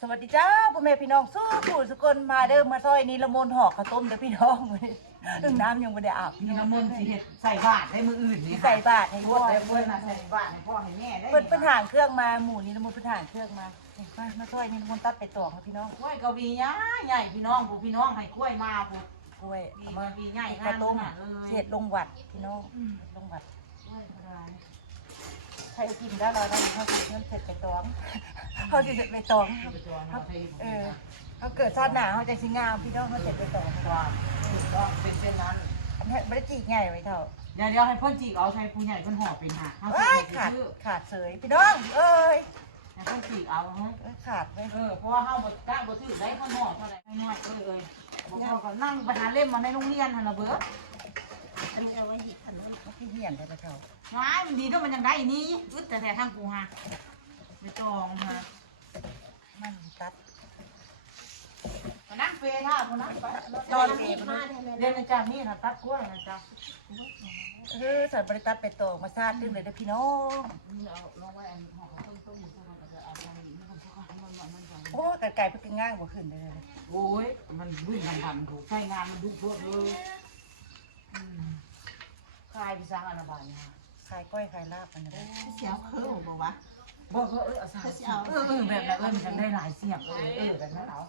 สวัสดีจ้าพ่อแม่พี่น้องสู้ผู้สุกคนมาเด้อมาซอยนี้ละมนหอกข้าวต้มเด้อพี่น้องเรื่องน้ำยังไม่ได้อาบมีน้ำมันต์สิเฮ็ดใส่บาตรให้มืออื่นนี่ใส่บาตรให้ให้พ่พ่ออได้เพิ่นมาใส่บาตรให้พ่อให้แม่ได้เพิ่นเพิ่นห่างเครื่องมาหมู่นี้ละมนเพิ่นห่างเครื่องมามามาซอยนี้ละมนตัดไปตองครับพี่น้องกล้วยกวีใหญ่ใหญ่พี่น้องผู้พี่น้องให้กล้วยมาผู้ กล้วยมีเอามาวีใหญ่ข้าวต้มขนาดเลยเศษลงหวัดพี่น้องลงหวัด กล้วยกระดาษ ใครกินได้เราได้เขาสิเงินเสร็จไปตองเขาสิเสร็จไปตองไปจองเอาไปเออเขาเกิดชาติหน้าเขาจะสิงามพี่น้องเขาเสร็จไปตองความถูกต้องเป็นเช่นนั้นอันนี้ไม่ได้จีกง่ายไว้เท่าเดี๋ยวเดี๋ยวให้เพิ่นจีกเอาใส่ผู้ใหญ่เพิ่นห่อเป็นหาเอาเอ้ยใส่ขาดชื่อขาดเสยพี่น้องเอ้ยให้เพิ่นจีกเอาเฮ้ยเอ้ยขาดไปเออเพราะว่าเฮาบ่กล้าบ่ถือได้เพิ่นห่อเท่าใดน้อยๆเอ้ยเอ้ยบ่พอก็นั่งไปหาเล่มมาในโรงเรียนหั่นล่ะเบิดอันนี้เอาไว้หิดอันนั้ นเขาพี่เหียนได้ปะเท่าว้ายมันดีด้วยมันยังได้นี่อึดแต่แต่ทางกูฮะไม่จองฮะมันตัดมานั่งเฟย์ท่าคนนั้นไปนอนเอหิงดมาได้เลยเรียนอาจารย์นี่นะตัดกล้วยนะจ๊ะเออสันบริตัดไปตองมาซาดตึ้งเลยนะพี่น้องนี่เอาลงไว้อันห่อต้มต้มอยู่ตัวมันจะเอาไปนี่มันก็มันมันมันโอ้ไก่ไก่ไปกินง่างบ่ขึ้นเลยโอ้ยมันวิ่งทำพันถูกใช้งานมันดุเพื่อเลย คลายไปสร้างอนาบาลฮะขายก้อยขายลาบมันนะเสียวเคิร์บอกว่าบอกเออเอาสารเออเออแบบนั้นเออมันจะได้หลายเสียงเออเออแบบนั้นเอา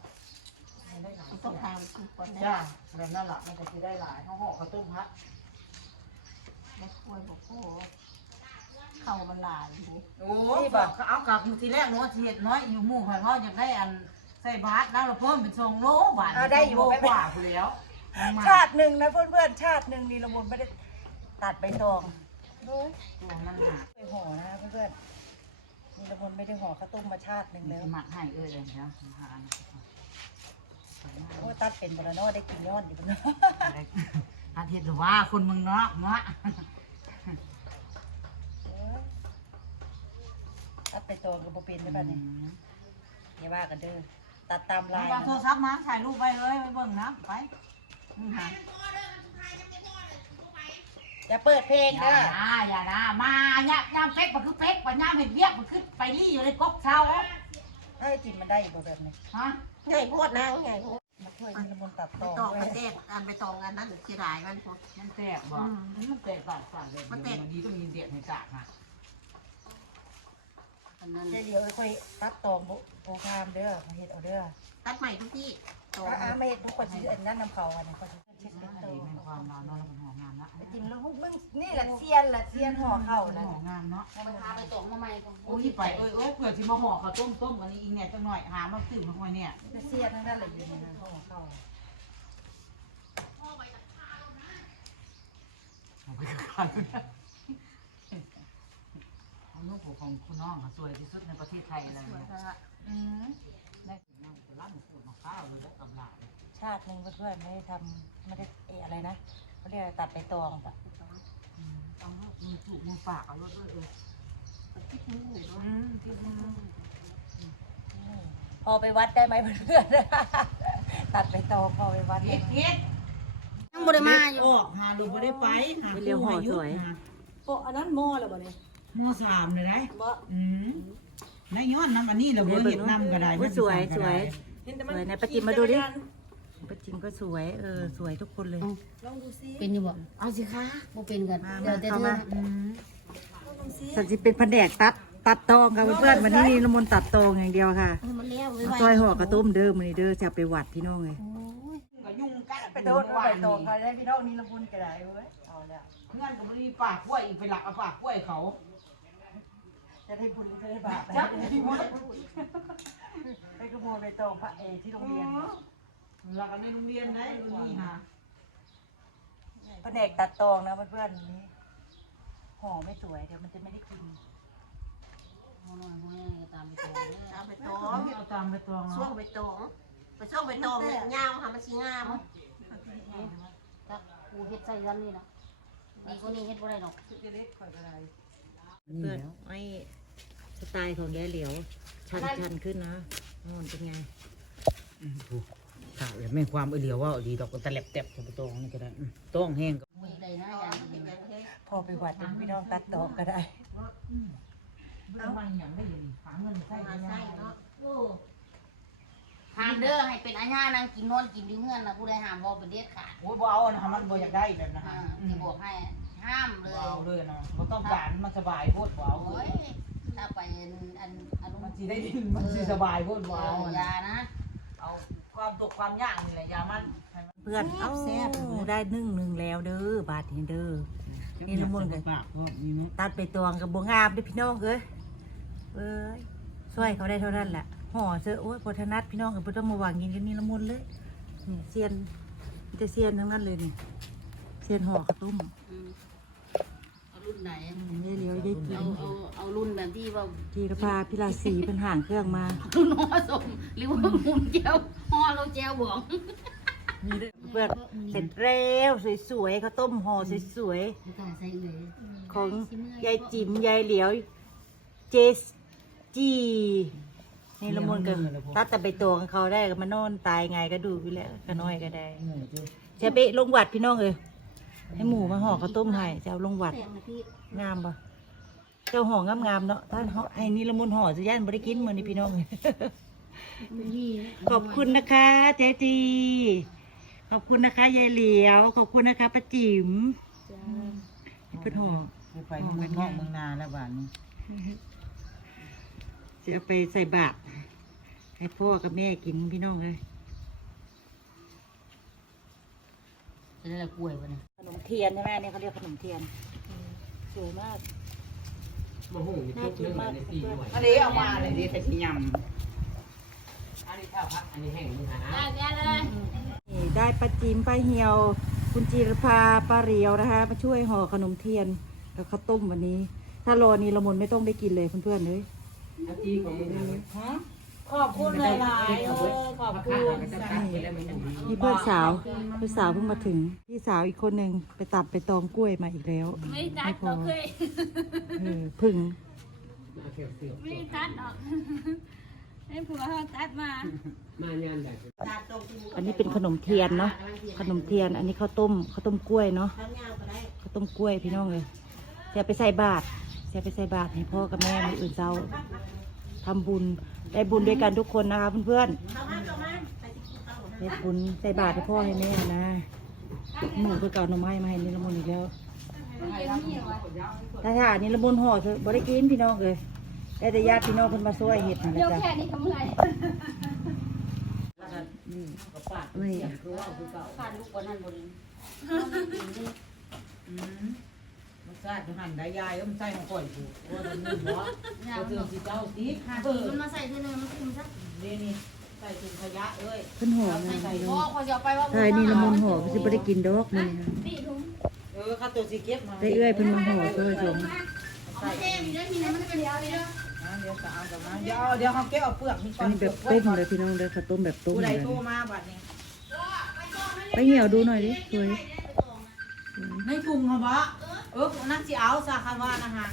ได้หลายต้เสีองยงทำทุกคนจ้านะแบบนั้นแหละมันจะได้หลายเขาห่อข้าวต้มพัดไม่ควรบอกโอ้เข่ามันหลายดิโอ้ยบอกเขาเอากลับทีแรกเนาะทีเห็ดน้อยอยู่หมู่เขาเขาอยากได้อันใส่บาทแล้วเราเพิ่มเป็นสองโลบาทโลกว่าไปแล้วชาติหนึ่งนะเพื่อนๆชาติหนึ่งนี่ละมุนไม่ได้ ตัดใบตองโอ้ยตัวนั่นหนาไปห่อนะเพื่อนๆนี่ละมุนไม่ได้ห่อข้าวต้มมาชาติหนึ่งเนื้แล้อวหมักให้เอ้ยเลยนะหาโอ้ตัดเป็นบรนอได้กินยอดอยู่บนนออาทิตย์ว่าคนมึงเนาะเนาะตัดไปตองกับโบเป็นได้ป่ะเนี่ยอย่าว่ากันเด้อตัดตามลายบางโทรศัพท์มาถ่ายรูปไปเลยไปเบิ่งนะไปมึงหา อย่าเปิดเพลงอย่าเด้อนะอย่านะมาเนี่ยยามเป๊กมันคือเป๊กปัญญาเห็นเวียกมันคือไปรี่อยู่ในก๊กเช้าให้กินมันได้อยู่บ่แบบนี้ฮะใหญ่โพดนางใหญ่โพดมาช่วยนี่ละมุนตัดไปตองตองด้วไปยแตกการไปตองกันนั้นเสียดายมันโพดมันแตกบ่มันแตกบาดฝาดเลยมันดีต้องมีเดียดในกากฮะอันนั้นเดี๋ยวค่อยตัดตองโบคามเด้อมาเฮ็ดเอาเด้อตัดใหม่ทุกที่ตองอ่าไม่เฮ็ดทุกคนสิอันนั้นนำเขาอันนี้คนสิเช็ดดีเป็นในตัวความนอน นอนแล้วมันหอมงามละไปกินแล้วมึงนี่แหละเซียนละเซียนห่อเข้าหนะอมงามเนาะไปหาไปตองมาใหม่ของโอ้ยไปเอ้ยเอ้ยเผื่อที่มาห่อข้าวต้มต้มอันนี้อีกเนี่ยจังหน่อยหามาตื่นมาคอยเนี่ยเซียนทั้งนั้นเลยอยู่ในนั้นห่อเข้าเอาไปกันลูกของคุณน้องสวยที่สุดในประเทศไทยเลยสวยละอืมได้ถึงนั่งร้านหมูมะพร้าวเลยได้กำลังชาติหนึงเพื่อนๆไม่ได้ทำไม่ได้เอออะไรนะ เขาเรียกอะไรตัดไปตองปะเอามือถูกมือปากเอารถด้วยเออคิดมือเลยเนาะพอไปวัดได้ไหมเพื่อนๆตัดไปตองพอไปวัดเฮ็ได้ดไหมเฮ็ดยังบ่ได้มาอยู่ ออกหาลูกไม่ได้ไปหาโปอันนั้นหม้อแล้วบ่เนี่ยมสามเลยได้บ่อืมในย้อนน้ำอันนี้เราเบิ่งเห็ดน้ำก็ได้สวยสวยเห็นแต่สมันวยนะปะจิมมาดูดิปะจิ มก็สวยเออสวยทุกคนเลยลองดูซิเป็นอยู่บ่เอาสิคะบ่เป็นกันมาเดี๋ยวแต่เข้าเธอมานะอืมลองดูซิสันสิเป็นแผนกตัดตัดตองค่ะเพื่อนๆวันนี้ละมนตัดตองอย่างเดียวค่ะเออมันแล้วไว้มาไว้ซอยห่อกระต้มเด้อมื้อนี้เด้อจะเอาไปวัดพี่น้องเลยโอ้ยก็ยุ่งกัดไปโดนไปตองกันได้พี่น้องนี่ละมุนก็ได้เว้ยเอาแล้วเพื่อนก็บ่มีปากกล้วยอีกไปหลักเอาปากกล้วยเขาจะได้บุญหรือจะได้บาปจักที่มันไปขโมยไปตองพระเอที่โรงเรียน หลักกันในโรงเรียนได้รุ่นนี้ฮะแผนกตัดตองนะเพื่อนๆนี้ห่อไม่สวยเดี๋ยวมันจะไม่ได้กินเอาหน่อยเอาหน่อยตามไปตรงเด้อเอาไปตต้อองงเอาตามไปตวงช่วงเนาะไปตองไปช่วงไปตองเนี่ยยาวค่ะมันสีงามจักกูเฮ็ดใส่ยันนี่นะดีกว่านี้เฮ็ดบ่ได้หรอกเล็กข่อยก็ได้เพื่อนไม่สไตล์ของยายเหลียวชันชันขึ้นนะมันเป็นไง ค่ะแบบไม่ความเอเหลียวว่าดีดอกก็ตะเล็บเต็บกับตรงนี่ก็ได้อืมต้องแห้งกับบ่ได้นะยันเป็นกันเฮ้ยพอไปวัดเป็นพี่น้องตัดตองก็ได้เรื่องมันอย่างได้ยินหาเงินใช้มาได้ใส่เนาะโอ้ห้ามเด้อให้เป็นอาญานางกินนอนกินอยู่เงื่อนนะผู้ใดห้ามบอกเป็นเด็ดขาดโอ้ยบ่เอานะมันบ่อยากได้แบบนะฮะอ่าที่บอกให้ห้ามเลบ่ยเอาเลยนะบ่ต้องการมันสบายโพดบ่เอาโอ้ยถ้าไปอันอันอันนู้นมันสิได้ดินมันสิสบายโพดบ่เอาอยานะเอา ความตกความยากนี่แหละอย่ามันให้มันเพื่อนเอ้าได้นึ่งหนึ่งแล้วเด้อบาทนี้เด้อ นี่ละมุนกัน ปากก็มีมั้งตัดไปตวงกับบวงามเด้อพี่น้องเอ้ยเอ้ยช่วยเขาได้เท่านั้นแหละห่อเจอโอ้ยพอธนัดพี่น้องกับพุทธมาวางกินกันนี่ละมุนเลยนี่เซียนมีแต่เซียนทั้งนั้นเลยนี่เซียนห่อข้าวต้ม อืมเอา รุ่นไหนอืมยายเหลียวยายกิเอานเอาเอารุ่นแบบที่ว่าจีรพาพิลาสีเป็นห่างเครื่องมารุ่นห่อสมหรือว่ามุมเจลห่อเราเจลบวงมีด้วยเพื่อนเสร็จแล้วสวยๆข้าวต้มห่อสวยไม่ต้องใส่เลยๆของยายจิ๋มยายเหลียว เจสจีนี่ละมุนกันตัดแต่ไปตวงเขาได้ก็มานอนตายไงก็ดูไปแล้วก็น้อยก็ได้เหนื่อยจ้ะจะไปลงวัดพี่น้องเลย ให้หมูมาห่อข้าวต้มให้จะเอาลงวัดแต่งนะพี่งามปะเจ้าห่องามๆเนาะท่านห่อไอ้นี่ละมุนห่อจะย่านบริกินเหมือนนี่พี่น้องเลยนี่ขอบคุณนะคะเจ๊จีขอบคุณนะคะยายเหลียว ขอบคุณนะคะป้าจิ๋มเพื่อนห่อไปไปเมืองนอกเมืองนาแล้วบ้านนี้จะเอาไปใส่บาตรให้พ่อกับแม่กินพี่น้องเลย จะได้กล้วยปะเนี่ยขนมเทียนใช่ไหมอันนี่เขาเรียกขนมเทียนสวยมาก มาหูนี่พวกเรื่องอะไรตีหน่วยอันนี้เอามาเลยดิแต่สิยอันนี้ข้าวพักอันนี้แห้งมึงหาได้ได้เลยนี่ได้ป้าจิ๋มป้าเหี่ยว คุณจีรพาป้าเรียวนะคะ มาช่วยห่อขนมเทียนกับข้าวต้มวันนี้ ถ้ารอนี้ละมนไม่ต้องได้กินเลยเพื่อนๆเลย อาจีของมึงหาำฮะ ขอบคุณหลายๆเออขอบคุณนี่เพื่อนสาวเพื่อนสาวเพิ่งมาถึง พี่สาวอีกคนหนึ่งไปตัดไปตองกล้วยมาอีกแล้ว ไม่ตัไม่ดพเราอเคยเออพึ่งเสียวเสียวไม่ตัดออกให้ผัวเขาตัดมามางานแบบอันนี้เป็นขนมเทียนเนาะขนมเทียน อันนี้ข้าวต้มข้าวต้มกล้วยเนาะข้าวต้มกล้วยพี่น้องเลยจะไปใส่บาตรจะไปใส่บาตรให้พ่อกับแม่มืออื่นเช้าทำบุญ ได้บุญด้วยกันทุกคนนะคะเพื่อนๆได้บุญใส่บาตรให้พ่อให้แม่นะหมูเพื่อเก่าหน่อไม้มาให้นี่ละมุนอีกแล้วถ้าถ่านนี่ละมุนห่อเถอะบริกินพี่น้องเลยได้แต่ญาติพี่น้องคนมาช่วยเห็ดนั่นแหละจ้ะแเมื่อยนี่ขาดลูกบนนั่นบนอืมมันใส่จะหั่นได้ยายก็มันใส่ของข่อยผูกว่ามันนึ่งบ่ก็เตือนสิเจ้าสิหาตีมันมาใส่ทีนึงมันคุ้มซะนี่นี่ใส่ถุงขยะเอ้ยขึ้นห่อนะใส่พ่อเขาจะไปว่าใช่นี่ละมุนห่อคือไม่ได้กินดอกนี่ตีถุงเออข้าตัวสิเก็บมาได้เอื้อยเพิ่นมาห่อเพื่อชมเอาเทมีด้วยมีนะมันเป็นเดียวเลยเด้อเดี๋ยวจะเอากลับมาเดี๋ยวเดี๋ยวเขาเก็บเอาเปลือกนี่ก่อัอนนนี้แบบต้มเลยพี่น้องเด้อข้าต้มแบบต้มผู้เลใดยโทรมาบัดนี้ไปเหี่ยวดูหน่อยดิสวยในถุงเหรอบ่เอ อนั่นสิเอาซะคำว่านะฮะ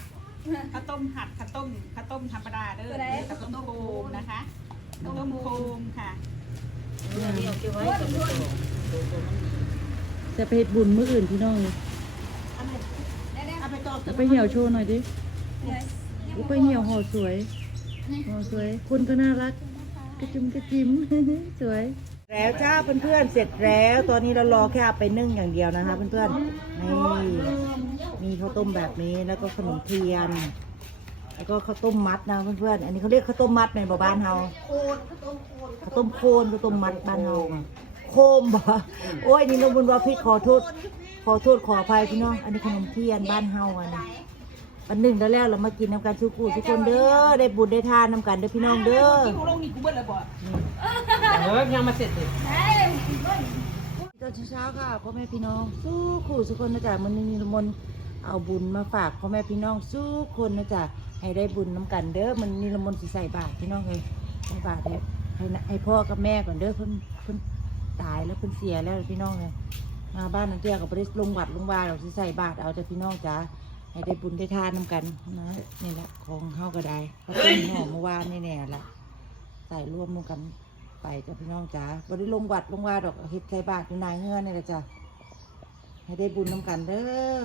ข้าวต้มหัดข้าวต้มข้าวต้มธรรมดาเด้อข้าวต้มโคมนะคะข้าวต้มโคมค่ะเดี๋ยวเดี๋ยวเก็บไว้กับตัวตัวตัวมันจะไปเฮ็ดบุญมื้ออื่นพี่น้องเอาไปต่อเอาไปเหี่ยวโชว์หน่อยดิอุ๊ยไปเหี่ยวห่อสวยห่อสวยคุณก็น่ารักกระจุมกระจิมสวย แล้วจ้าเพื่อนๆเสร็จแล้วตอนนี้เรารอแค่เอาไปนึ่งอย่างเดียวนะคะเพื่อนๆนี่ มีข้าวต้มแบบนี้แล้วก็ขนมเทียน แล้วก็ข้าวต้มมัดนะเพื่อนๆอันนี้เขาเรียกข้าวต้มมัดในบ่บ้านเฮาข้าวต้มโคนข้าวต้มมัดบ้านเฮาโคมบ่โอ้ยนี่เราบุญว่าพี่ขอโทษ ขอโทษขออภัยพี่น้อง อันนี้ขนมเทียนบ้านเฮาอันนี้วันหนึ่งแล้วแล้วเรามากินน้ำกันทุกคู่ทุกคนเด้อได้บุญได้ทานน้ำกันเด้อพี่น้องเด้อที่กูลงนี่กูเบิดเลยบ่เออยังมาเสร็จเลยตอนเช้าๆค่ะพ่อแม่พี่น้องสู้ขู่สุกคนนะจ๊ะมันมีมนต์ เอาบุญมาฝากพ่อแม่พี่น้องสู้คนนะจ๊ะให้ได้บุญน้ำกันเด้อมันนิรมนสิใส่บาตรพี่น้องเลยใส่บาตรเนี่ยให้ให้พ่อกับแม่ก่อนเด้อเพิ่นเพิ่นตายแล้วเพิ่นเสียแล้วพี่น้องเลยมาบ้านนั่นเตี้ยกับไปลงวัดลงวาเราสิใส่บาตรเอาแต่พี่น้องจ๋าให้ได้บุญได้ทานน้ำกันนะนี่แหละของเฮาก็ได้ก็เป็นหอมเมื่อวานนี่แน่ละใส่ร่วมกันไปจ้ะพี่น้องจ๋าบริลงวัดลงวาดอกเฮ็ดใส่บาตรอยู่นายเงื่อนนี่แหละจ้ะให้ได้บุญน้ำกันเด้อ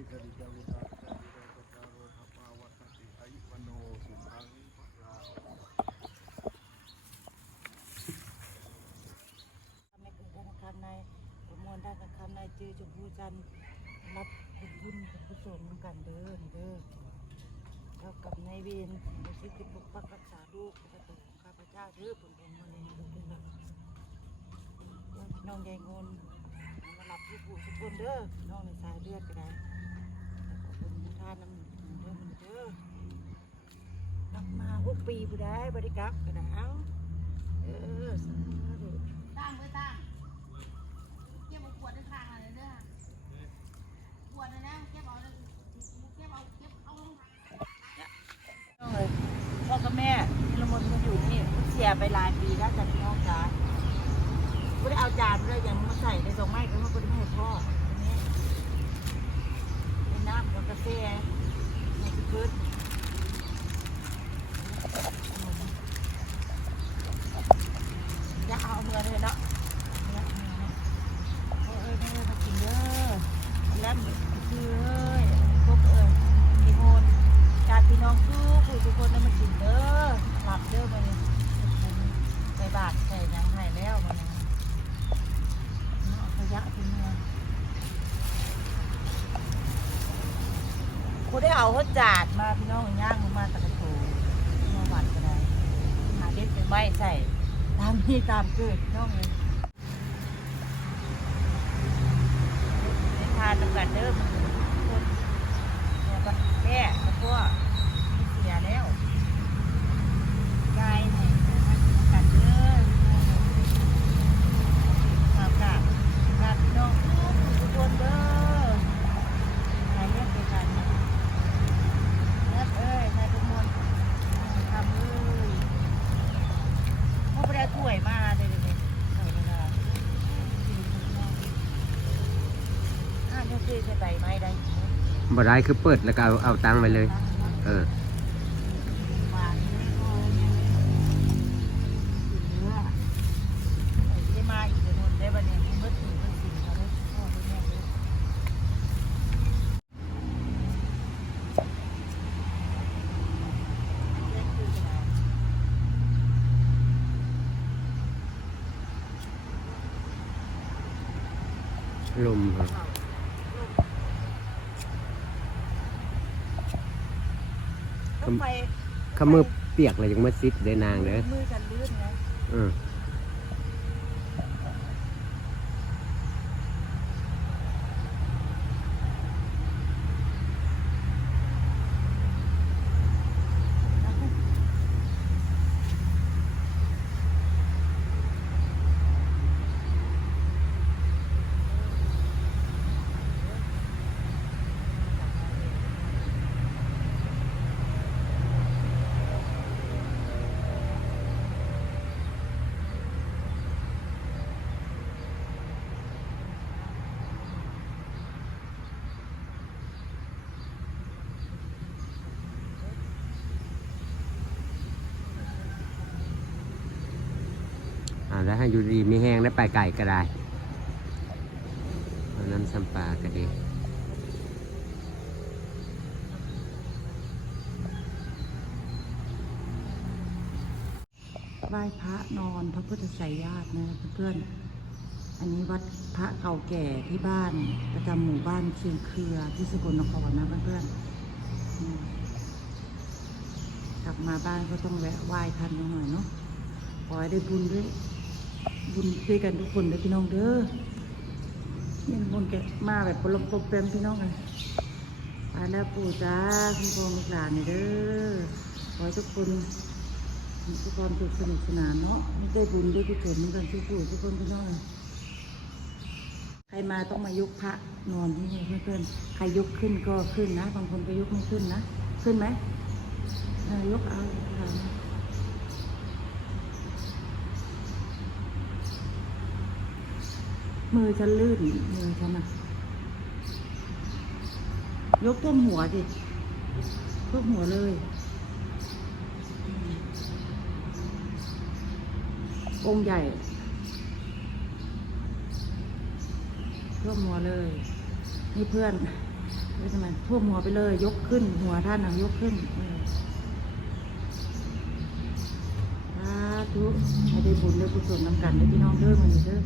รุงธนาคารในประมวลด้านธนาคารในจือชมพูจันทร์รับผลบุญผลกุศลนกันเด้อนี่เด้อเท่ากับนายเวรผู้ที่ปกปักรักษาลูกประตูข้าพเจ้าเด้อผลบุญมาในนี้เด้อเด้อน้องยายงนมารับผู้ผู้ทุกคนเด้อน้องในสายเลือดก็ได้ขอบคุณทุกท่านนำเด้อกลับมาหกปีผู้ใดบริกรับก็ได้เอาเออสาธุตั้งไว้ตั้งเก็บเอาขวดในทางอะไรเด้อขวดนะนะเก็บเอาเก็บเอาเก็บเอาลงพ่อกับแม่ที่ละมนมาอยู่นี่เสียไปหลายปีแล้วจากพี่น้องจ๋าไม่ได้เอาจานเลยยังมาใส่ในตรงไม้ก็มาคนไม่ให้พ่อนนี้เป็นน้ำกับกาแฟ ในที่พื้นอย่าเอาเมือเลยเนาะอย่าเอามือเนาะโอ้เอ้ยไม่ได้มากินเด้อแล้วคือเอ้ยพวกเอ้ยกี่โมน ญาติพี่น้องทุกผู้ทุกคนได้มากินเด้อหลับเด้อมาเนี่ยใส่บาตรใส่หยังไห้แล้วมาเนี่ยเนาะขยะเป็นเมือง กูได้เอาหัวจาดมาพี่น้องย่างลงมาตะกะโถมาหวานก็ได้หาเด็ดไปไม้ใส่ตามนี่ตามเกิดพี่น้องเลยทานน้ำกันเดิมคนแม่ก็แม่แล้วกเสียแล้วยายเนี่ยกันเด้อฝากกราบกราบพี่น้องทุกคนเด้อนายเรียกไปกันนะเรียกเอ้ยนายทุกคนทำเอ้ยเขาไม่ได้ถ้วยมาเลยเลยถ้วยเวลาอ่านยังคือจะใส่ไม้ได้อยู่ บ่ได้คือเปิดแล้วก็เอาเอาตังค์ไปเลย เออ ลมครับ ขมือเปียกเลยยังมาซิดเด้อนางเด้อมือกันลื่นไงเออ แล้วให้อยู่ดีมีแห้งได้ไปไก่ก็ได้เอาน้ำสัมปาก็ดีไหว้พระนอนพระพุทธไสยญาตินะเพื่อนอันนี้วัดพระเก่าแก่ที่บ้าน ประจำหมู่บ้านเชียงเครือที่สกลนครนะเพื่อนๆกลับมาบ้านก็ต้องแวะไหว้ท่านหน่อยเนาะขอให้ได้บุญด้วย บุญด้วยกันทุกคนเด้อพี่น้องเด้อเนี่ยมนแกมาแบบปลมปลมเต็มพี่น้องเลยไปแล้วปู่จ้าคุณพ่อลูกหลานเด้อขอทุกคนมีความสุขสนุกสนานเนาะไม่ได้บุญด้วยกุศลเหมือนกันทุกผู้ทุกคนพี่น้องเลยใครมาต้องมายกพระนอนที่นี่เพื่อนๆใครยกขึ้นก็ขึ้นนะ บางคนก็ยกไม่ขึ้นนะ ขึ้นไหมยกเอาค่ะ มือฉันลื่น มือฉันอะยกท่วมหัวสิท่วมหัวเลยองค์ใหญ่ท่วมหัวเลย นี่เพื่อนเฮ้ยทำไมท่วมหัวไปเลย ยกขึ้น หัวท่านนะยกขึ้นสาธุให้ได้บุญได้กุศลน้ำกันได้พี่น้องเด้อมันเด้อ